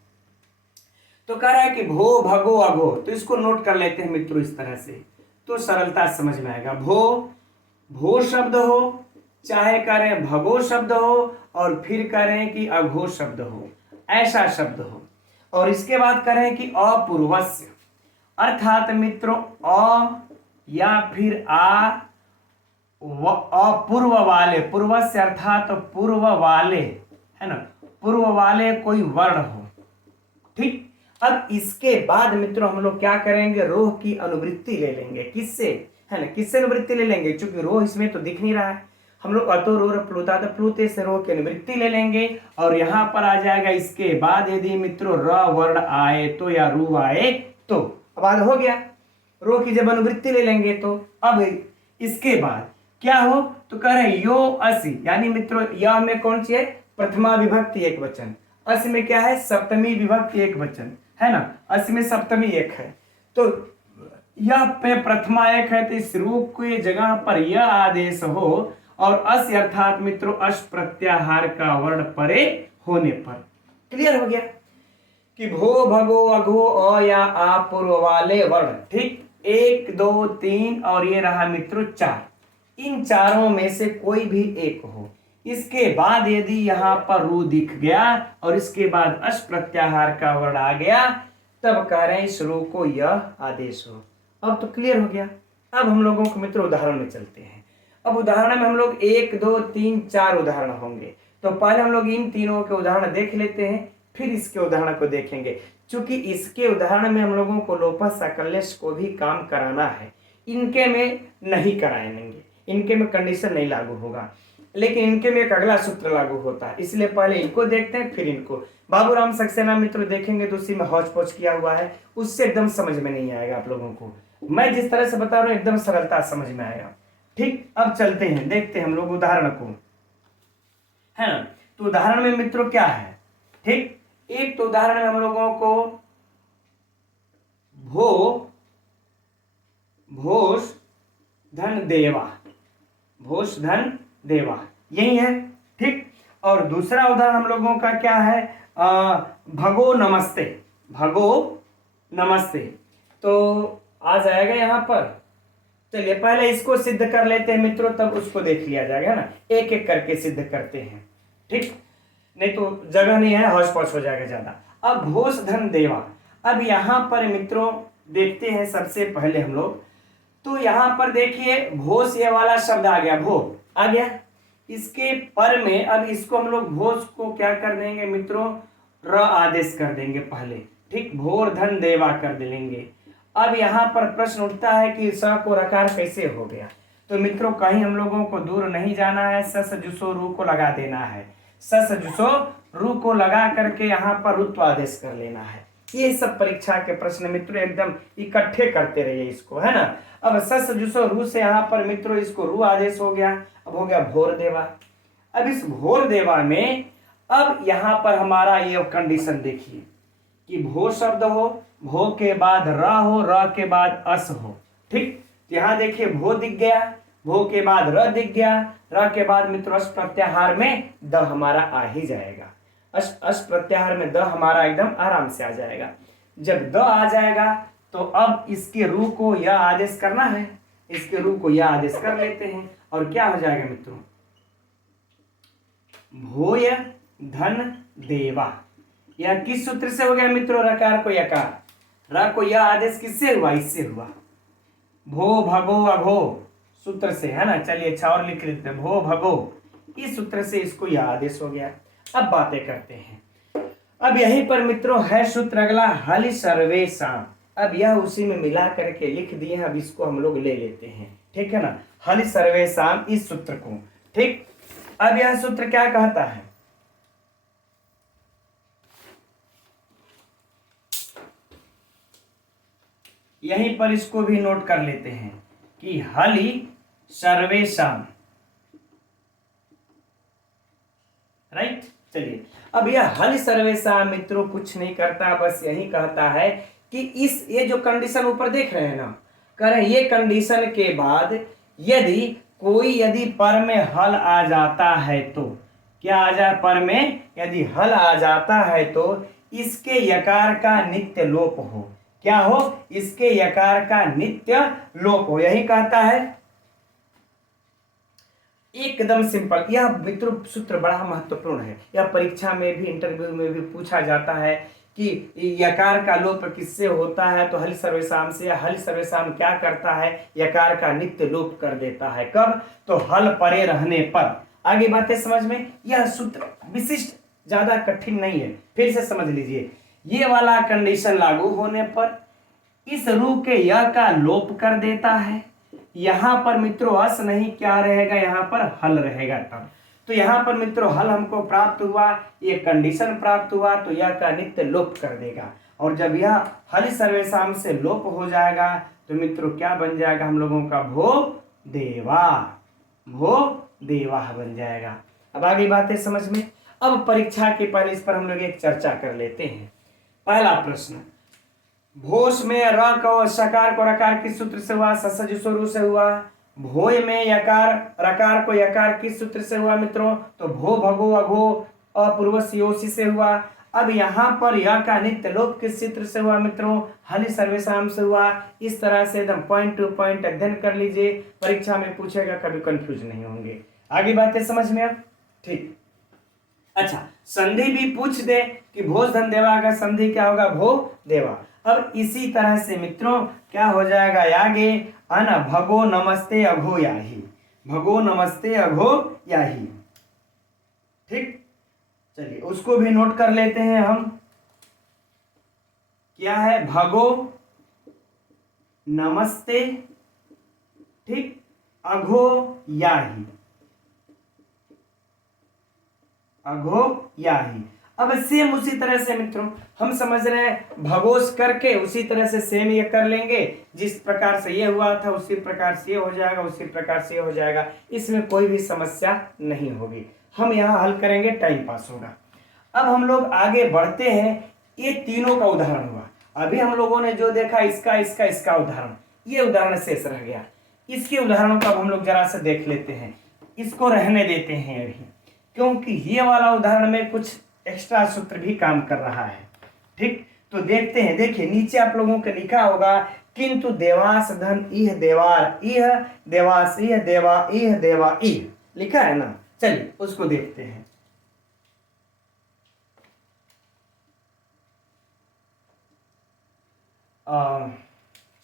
तो कह रहा है कि भो भगो अघो, तो इसको नोट कर लेते हैं मित्रों इस तरह से, तो सरलता समझ में आएगा। भो शब्द हो, चाहे करें भगो शब्द हो, और फिर करें कि अघो शब्द हो, ऐसा शब्द हो, और इसके बाद करें कि अपूर्वस्य, अर्थात मित्रों अ या फिर अपूर्व वाले, पूर्वस्य अर्थात पूर्व वाले, है ना, पूर्व वाले कोई वर्ण हो। ठीक, अब इसके बाद मित्रों हम लोग क्या करेंगे, रोह की अनुवृत्ति ले लेंगे। किससे, है ना, किससे अनुवृत्ति ले लेंगे, क्योंकि रोह इसमें तो दिख नहीं रहा है। हम लोग अतो रोह प्लुता तो प्लुते से रोह की अनुवृत्ति ले लेंगे, और यहां पर आ जाएगा इसके बाद यदि मित्रों र वर्ण आए तो या रू आए तो, अब हो गया, रोह की जब अनुवृत्ति ले लेंगे तो अब इसके बाद क्या हो, तो कह रहे यो असी, यानी मित्रों यह में कौन सी है, प्रथमा विभक्ति एक वचन, अस में क्या है, सप्तमी विभक्ति एक वचन, है ना, अस में सप्तमी एक है, तो यह पे प्रथमा एक है, तो इस रूप की जगह पर यह आदेश हो, और अस अर्थात मित्रों अश प्रत्याहार का वर्ण परे होने पर। क्लियर हो गया कि भो भगो अघो अ या आ पूर्व वाले वर्ण। ठीक, 1 2 3 और ये रहा मित्रों 4, इन चारों में से कोई भी एक हो। इसके बाद यदि यहां पर रू दिख गया और इसके बाद अश प्रत्याहार का वर्ण आ गया, तब कह रहे हैं इस रू को यह आदेश हो। अब तो क्लियर हो गया। अब हम लोगों को मित्रों उदाहरण में चलते हैं। अब उदाहरण में हम लोग 1 2 3 4 उदाहरण होंगे, तो पहले हम लोग इन तीनों के उदाहरण देख लेते हैं, फिर इसके उदाहरण को देखेंगे। चूंकि इसके उदाहरण में हम लोगों को लोपस सकलेश को भी काम कराना है, इनके में नहीं कराएंगे, इनके में कंडीशन नहीं लागू होगा, लेकिन इनके में एक अगला सूत्र लागू होता है, इसलिए पहले इनको देखते हैं फिर इनको। बाबूराम सक्सेना मित्र देखेंगे तो उसी में हौच पौच किया हुआ है, उससे एकदम समझ में नहीं आएगा आप लोगों को। मैं जिस तरह से बता रहा हूं एकदम सरलता समझ में आएगा। ठीक, अब चलते हैं, देखते हैं हम लोग उदाहरण को, है ना। तो उदाहरण में मित्रों क्या है, ठीक, एक तो उदाहरण में हम लोगों को भोष धन देवा, भोष धन देवा यही है। ठीक, और दूसरा उदाहरण हम लोगों का क्या है, भगो नमस्ते, भगो नमस्ते, तो आ जाएगा यहां पर। चलिए पहले इसको सिद्ध कर लेते हैं मित्रों, तब उसको देख लिया जाएगा ना, एक एक करके सिद्ध करते हैं। ठीक, नहीं तो जगह नहीं है, हौच पौच हो जाएगा ज्यादा। अब घोष धन देवा, अब यहां पर मित्रों देखते हैं सबसे पहले हम लोग, तो यहां पर देखिए घोष ये वाला शब्द आ गया, भो आ गया, इसके पर में अब इसको हम लोग घोष को क्या कर देंगे मित्रों, र आदेश कर देंगे पहले। ठीक, भोर धन देवा कर देंगे। अब यहाँ पर प्रश्न उठता है कि स को रकार कैसे हो गया, तो मित्रों कहीं हम लोगों को दूर नहीं जाना है, सस जुसो रू को लगा देना है, सस जुसो रू को लगा करके यहाँ पर रुत्व आदेश कर लेना है। ये सब परीक्षा के प्रश्न मित्रों एकदम इकट्ठे करते रहिए इसको, है ना। अब सस जुसो रू से यहाँ पर मित्रों इसको रू आदेश हो गया, अब हो गया भोर देवा। अब इस भोर देवा में अब यहाँ पर हमारा ये कंडीशन देखिए कि भो शब्द हो, भो के बाद र हो, र के बाद अस हो। ठीक, यहाँ देखिए भो दिख गया, भो के बाद र दिख गया, र के बाद मित्रों अस प्रत्याहार में द हमारा आ ही जाएगा, अस प्रत्याहार में द हमारा एकदम आराम से आ जाएगा। जब द आ जाएगा तो अब इसके रू को यह आदेश करना है, इसके रू को यह आदेश कर लेते हैं, और क्या हो जाएगा मित्रों, भोय धन देवा। यह किस सूत्र से हो गया मित्रों, रकार को यकार, र को यह आदेश किससे हुआ, इससे हुआ, भो भगो अघो सूत्र से, है ना। चलिए अच्छा और लिख लेते हैं, भो भगो, इस सूत्र से इसको यह आदेश हो गया। अब बातें करते हैं, अब यहीं पर मित्रों है सूत्र अगला, हलि सर्वेशाम। अब यह उसी में मिला करके लिख दिए हैं, अब इसको हम लोग ले लेते हैं, ठीक है ना, हलि सर्वेशाम इस सूत्र को। ठीक, अब यह सूत्र क्या कहता है, यहीं पर इसको भी नोट कर लेते हैं कि हलि सर्वेशाम, राइट। चलिए अब यह हलि सर्वेशाम मित्रों कुछ नहीं करता, बस यही कहता है कि इस ये जो कंडीशन ऊपर देख रहे हैं ना, कह रहे ये कंडीशन के बाद यदि पर में हल आ जाता है तो क्या आ जाए, पर में यदि हल आ जाता है तो इसके यकार का नित्य लोप हो। क्या हो, इसके यकार का नित्य लोप हो, यही कहता है। एकदम सिंपल। यह मित्रों सूत्र बड़ा महत्वपूर्ण है, यह परीक्षा में भी इंटरव्यू में भी पूछा जाता है कि यकार का लोप किससे होता है, तो हल सर्वसाम से। हल सर्वसाम क्या करता है, यकार का नित्य लोप कर देता है। कब, तो हल परे रहने पर। आगे बातें समझ में, यह सूत्र विशिष्ट, ज्यादा कठिन नहीं है, फिर से समझ लीजिए। ये वाला कंडीशन लागू होने पर इस रू के य का लोप कर देता है। यहां पर मित्रों अस नहीं, क्या रहेगा, यहां पर हल रहेगा तब। तो यहां पर मित्रों हल हमको प्राप्त हुआ, ये कंडीशन प्राप्त हुआ, तो यह का नित्य लोप कर देगा। और जब यह हल सर्वेसाम से लोप हो जाएगा तो मित्रों क्या बन जाएगा हम लोगों का, भो देवा, भो देवा बन जाएगा। अब आगे बातें समझ में। अब परीक्षा के पहले इस पर हम लोग एक चर्चा कर लेते हैं। पहला प्रश्न, भोज में र को सकार को रकार किस सूत्र से हुआ, ससजुसोरु से हुआ। भोय में यकार रकार को यकार किस सूत्र से हुआ मित्रों, तो भो भगो अघो अपूर्वस्योसी से हुआ। अब यहाँ पर यह का नित्य लोप किस सूत्र से हुआ मित्रों, हलि सर्वेसाम से हुआ। इस तरह से एकदम पॉइंट टू पॉइंट अध्ययन कर लीजिए, परीक्षा में पूछेगा, कभी कंफ्यूज नहीं होंगे। आगे बातें समझ में अब, ठीक। अच्छा, संधि भी पूछ दे कि भोज धन देवा का संधि क्या होगा, भो देवा। अब इसी तरह से मित्रों क्या हो जाएगा आगे, अन भगो नमस्ते अघो याही, भगो नमस्ते अघो याही। ठीक, चलिए उसको भी नोट कर लेते हैं हम। क्या है, भगो नमस्ते, ठीक, अघो याही, अघो याही। अब सेम उसी तरह से मित्रों हम समझ रहे हैं, भगोस करके उसी तरह से सेम ये कर लेंगे, जिस प्रकार से ये हुआ था उसी प्रकार से ये हो जाएगा, उसी प्रकार से ये हो जाएगा, इसमें कोई भी समस्या नहीं होगी। हम यहाँ हल करेंगे, टाइम पास होगा। अब हम लोग आगे बढ़ते हैं, ये तीनों का उदाहरण हुआ। अभी हम लोगों ने जो देखा इसका इसका इसका उदाहरण, ये उदाहरण शेष रह गया। इसके उदाहरणों को अब हम लोग जरा से देख लेते हैं, इसको रहने देते हैं अभी, क्योंकि ये वाला उदाहरण में कुछ एक्स्ट्रा सूत्र भी काम कर रहा है। ठीक, तो देखते हैं। देखिए नीचे आप लोगों को लिखा होगा, किंतु देवास धन इह देवार इह देवास इह देवा इह देवा इह, लिखा है ना। चलिए उसको देखते हैं।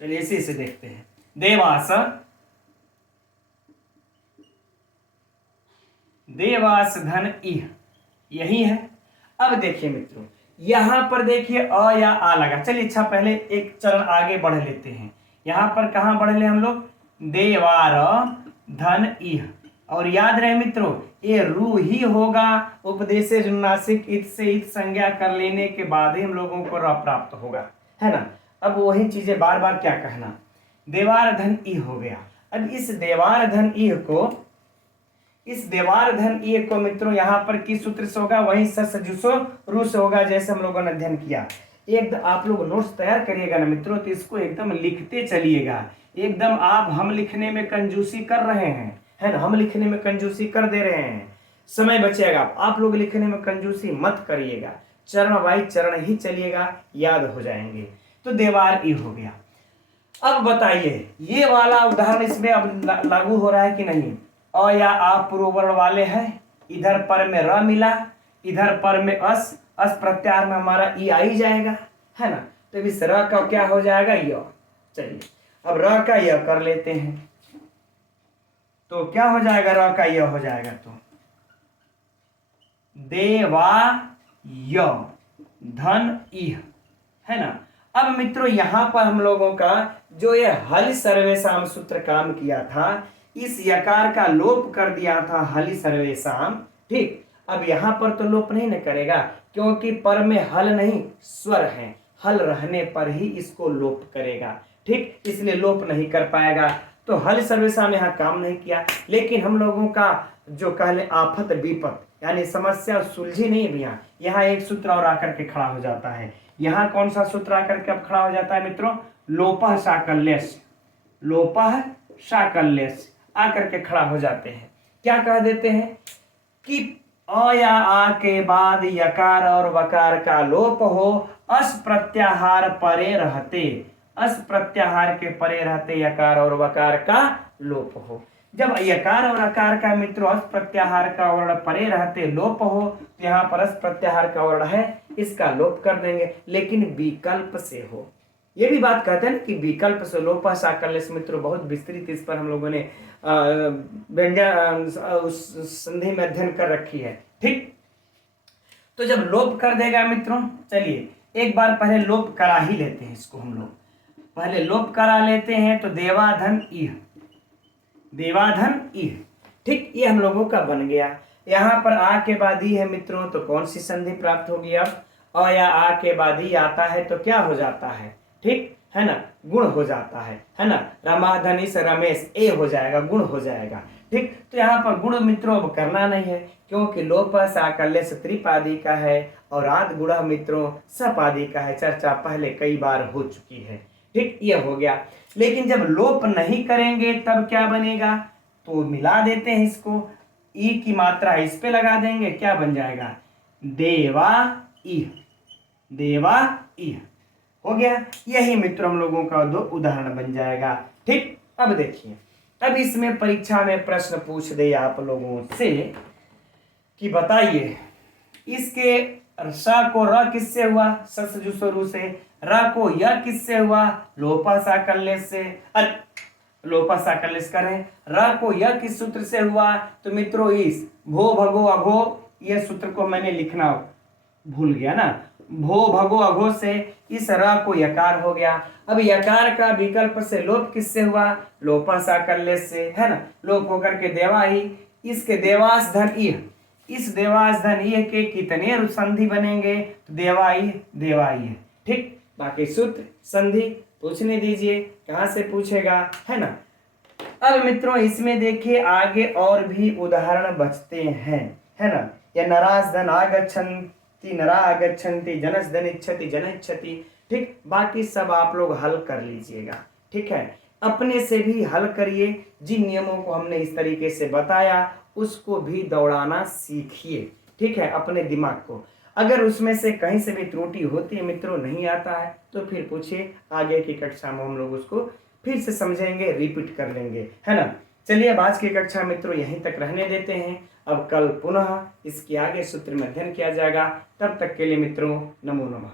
चलिए इसी से देखते हैं। देवास देवास धन इह, यही है। अब देखिए मित्रों, यहां पर देखिए अ या आ लगा। चलिए अच्छा पहले एक चरण आगे बढ़ लेते हैं। यहां पर कहां बढ़ ले हम लोग, देवार धन इह, और याद रहे मित्रों ये रू ही होगा। उपदेशे जुन्नासिक इत से इत संज्ञा कर लेने के बाद ही हम लोगों को र प्राप्त होगा, है ना। अब वही चीजें बार बार क्या कहना, देवार धन इह हो गया। अब इस देवार धन इह को, इस देवार धन ई को मित्रों यहाँ पर किस सूत्र से होगा, वही ससजुसो रू से होगा, जैसे हम लोगों ने अध्ययन किया। एक आप लोग नोट्स तैयार करिएगा ना मित्रों, तो इसको एकदम लिखते चलिएगा। एकदम आप हम लिखने में कंजूसी कर रहे हैं, है ना, हम लिखने में कंजूसी कर दे रहे हैं, समय बचेगा। आप लोग लिखने में कंजूसी मत करिएगा, चरण वाइज चरण ही चलिएगा, याद हो जाएंगे। तो देवार ई हो गया। अब बताइए ये वाला उदाहरण इसमें अब लागू हो रहा है कि नहीं। अ या आ पूर्व वर्ण वाले हैं, इधर पर में र मिला, इधर पर में अस, अस प्रत्याहार में हमारा ई आ ही जाएगा, है ना। तो इस र का क्या हो जाएगा, य। चलिए अब र का य कर लेते हैं, तो क्या हो जाएगा, र का य हो जाएगा, तो देवा य धन इह, है ना। अब मित्रों यहां पर हम लोगों का जो ये हल सर्वेसाम सूत्र काम किया था, इस यकार का लोप कर दिया था हलि सर्वेसाम। ठीक, अब यहां पर तो लोप नहीं न करेगा, क्योंकि पर में हल नहीं स्वर है, हल रहने पर ही इसको लोप करेगा। ठीक, इसलिए लोप नहीं कर पाएगा। तो हल सर्वेसाम यहाँ काम नहीं किया। लेकिन हम लोगों का जो कहले आफत विपत यानी समस्या सुलझी नहीं भैया, यहाँ एक सूत्र और आकर के खड़ा हो जाता है। यहाँ कौन सा सूत्र आकर के अब खड़ा हो जाता है मित्रों, लोपः साकल्यस्य, लोपः साकल्यस्य आकर के खड़ा हो जाते हैं। क्या कह देते हैं कि अ या आ के बाद यकार और वकार का लोप हो, अस प्रत्याहार परे रहते, अस प्रत्याहार के परे रहते यकार और वकार का लोप हो। जब यकार और अकार का मित्रों अस प्रत्याहार का वर्ण परे रहते लोप हो, तो यहाँ पर अस प्रत्याहार का वर्ण है इसका लोप कर देंगे, लेकिन विकल्प से हो। ये भी बात कहते हैं कि विकल्प से लोप साकल्य से मित्रों बहुत विस्तृत इस पर हम लोगों ने व्यंजन संधि में अध्ययन कर रखी है। ठीक, तो जब लोप कर देगा मित्रों, चलिए एक बार पहले लोप करा ही लेते हैं इसको, हम लोग पहले लोप करा लेते हैं। तो देवाधन इह, देवाधन इह, ठीक, ये हम लोगों का बन गया। यहाँ पर आ के बाद ही है मित्रों, तो कौन सी संधि प्राप्त होगी अब, अ या आ के बाद ही आता है तो क्या हो जाता है, ठीक है ना, गुण हो जाता है ना, रमाधनिस रमेश ए हो जाएगा, गुण हो जाएगा। ठीक, तो यहाँ पर गुण मित्रों अब करना नहीं है, क्योंकि लोप साकल्य से त्रिपादी का है और आद गुण मित्रों सपादी का है, चर्चा पहले कई बार हो चुकी है। ठीक, ये हो गया। लेकिन जब लोप नहीं करेंगे तब क्या बनेगा, तो मिला देते हैं इसको, ई की मात्रा इस पे लगा देंगे, क्या बन जाएगा, देवा इह, देवा इह हो गया। यही मित्रों हम लोगों का दो उदाहरण बन जाएगा। ठीक, अब देखिए, अब इसमें परीक्षा में प्रश्न पूछ दे आप लोगों से कि बताइए इसके सा को र किससे हुआ, ससजुसरु से, र को य किससे हुआ, लोपा साकल्य से, लोपा साकल्य से करें, र को य किस सूत्र से हुआ, तो मित्रों इस भो भगो अघो, यह सूत्र को मैंने लिखना भूल गया ना, भो भगो अघो से इस र को यकार हो गया। अब यकार का विकल्प से लोप किससे हुआ, लोपा साकल्य से, है ना, लोप होकर के देवा ही, इसके देवास धन इह, इस देवास धन इह के कितने संधि बनेंगे, तो देवाई देवाई है। ठीक, बाकी सूत्र संधि पूछने दीजिए, कहाँ से पूछेगा, है ना। अब मित्रों इसमें देखिए आगे और भी उदाहरण बचते हैं, है ना, या नरास धन आगच्छन्ति नरा आगच्छन्ति, जनस धन इच्छति जन इच्छति। ठीक, बाकी सब आप लोग हल कर लीजिएगा। ठीक है, अपने से भी हल करिए, जिन नियमों को हमने इस तरीके से बताया उसको भी दौड़ाना सीखिए। ठीक है, अपने दिमाग को, अगर उसमें से कहीं से भी त्रुटि होती है मित्रों, नहीं आता है, तो फिर पूछिए, आगे की कक्षा में हम लोग उसको फिर से समझेंगे, रिपीट कर लेंगे, है ना। चलिए अब आज की कक्षा मित्रों यहीं तक रहने देते हैं, अब कल पुनः इसके आगे सूत्र में अध्ययन किया जाएगा। तब तक के लिए मित्रों नमो नमः।